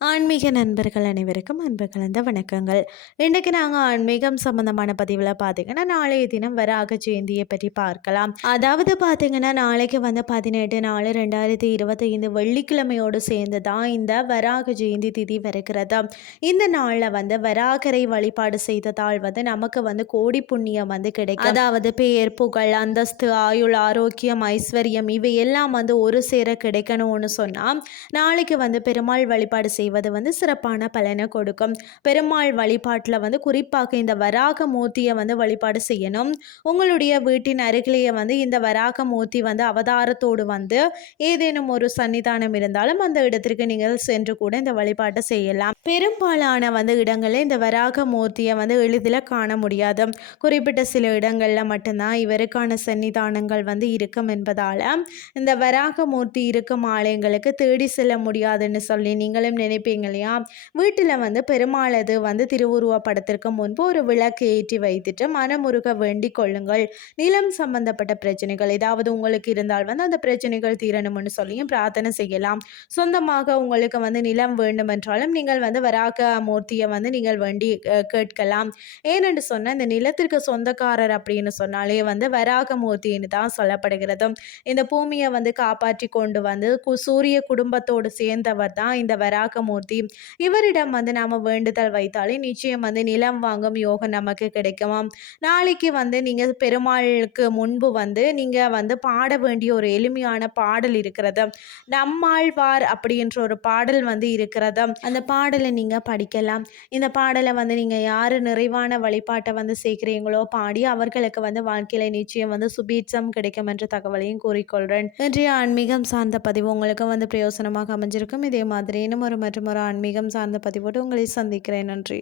ആ ஆன்மீக நண்பர்கள் அனைவருக்கும் அன்பு கலந்த வணக்கங்கள். இன்றைக்கு நாங்கள் ஆன்மீகம் சம்பந்தமான பதிவில் பார்த்தீங்கன்னா நாளைய தினம் வராக ஜெயந்தியை பற்றி பார்க்கலாம். அதாவது பார்த்தீங்கன்னா நாளைக்கு வந்து பதினெட்டு நாலு ரெண்டாயிரத்தி இருபத்தைந்து வெள்ளிக்கிழமையோடு சேர்ந்து தான் இந்த வராக ஜெயந்தி திதி வருகிறது. இந்த நாளில் வந்து வராகரை வழிபாடு செய்ததால் வந்து நமக்கு வந்து கோடி புண்ணியம் வந்து கிடைக்கும். அதாவது பெயர் புகழ் அந்தஸ்து ஆயுள் ஆரோக்கியம் ஐஸ்வர்யம் இவை எல்லாம் வந்து ஒரு சேர கிடைக்கணும்னு சொன்னால் நாளைக்கு வந்து பெருமாள் வழிபாடு செய்வது வந்து சிறப்பான பலனை கொடுக்கும். பெருமாள் வழிபாட்டில் வந்து குறிப்பாக இந்த வராக மூர்த்தியை வந்து வழிபாடு செய்யணும். உங்களுடைய வீட்டின் அருகிலேயே வந்து இந்த வராக மூர்த்தி வந்து அவதாரத்தோடு வந்து ஏதேனும் ஒரு சன்னிதானம் இருந்தாலும் அந்த இடத்திற்கு நீங்கள் சென்று கூட இந்த வழிபாட்டை செய்யலாம். பெரும்பாலான வந்து இடங்களில் இந்த வராக மூர்த்தியை வந்து எளிதில் காண முடியாது. குறிப்பிட்ட சில இடங்களில் மட்டும்தான் இவருக்கான சன்னிதானங்கள் வந்து இருக்கும் என்பதால் இந்த வராக மூர்த்தி இருக்கும் ஆலயங்களுக்கு தேடி செல்ல முடியாதுன்னு சொல்லி நீங்களும் நினைப்பீங்க. இல்லையா? வீட்டில் வந்து பெருமாளது வந்து திருவுருவ படத்திற்கு முன்பு ஒரு விளக்கு ஏற்றி வைத்துட்டு மனமுருக வேண்டிக் கொள்ளுங்கள். நிலம் சம்பந்தப்பட்ட பிரச்சனைகள் ஏதாவது உங்களுக்கு இருந்தால் வந்து அந்த பிரச்சனைகள் தீரணும்னு சொல்லியும் பிரார்த்தனை செய்யலாம். சொந்தமாக உங்களுக்கு வந்து நிலம் வேண்டும் என்றாலும் நீங்கள் வந்து வராக மூர்த்தியை வந்து நீங்கள் வேண்டி கேட்கலாம். ஏனென்று சொன்னால் இந்த நிலத்திற்கு சொந்தக்காரர் அப்படின்னு சொன்னாலே வந்து வராக மூர்த்தின்னு தான் சொல்லப்படுகிறது. இந்த பூமியை வந்து காப்பாற்றி கொண்டு வந்து சூரிய குடும்பத்தோடு சேர்ந்தவர் தான் இந்த மூர்த்தி. இவரிடம் வந்து நாம் வேண்டுதல் வைத்தாலே நிச்சயம் வந்து நிலம் வாங்கும் யோகம் நமக்கு கிடைக்குமாம். நாளைக்கு வந்து நீங்கள் பெருமாளுக்கு முன்பு வந்து நீங்கள் வந்து பாட வேண்டிய ஒரு எளிமையான பாடல் இருக்கிறது. நம்மாழ்வார் அப்படின்ற ஒரு பாடல் வந்து இருக்கிறது. அந்த பாடலை நீங்கள் படிக்கலாம். இந்த பாடலை வந்து நீங்கள் யார் நிறைவான வழிபாட்டை வந்து சேர்க்குறீங்களோ பாடி அவர்களுக்கு வந்து வாழ்க்கையில் நிச்சயம் வந்து சுபீட்சம் கிடைக்கும் என்ற தகவலையும் கூறிக்கொள்கிறேன் இன்றைய ஆன்மீகம் சார்ந்த பதிவு உங்களுக்கு வந்து பிரயோசனமாக அமைஞ்சிருக்கும். இதே மாதிரி இன்னும் ஒரு மற்றும் ஒரு ஆன்மீகம் சார்ந்த பதிவோடு உங்களை சந்திக்கிறேன். நன்றி.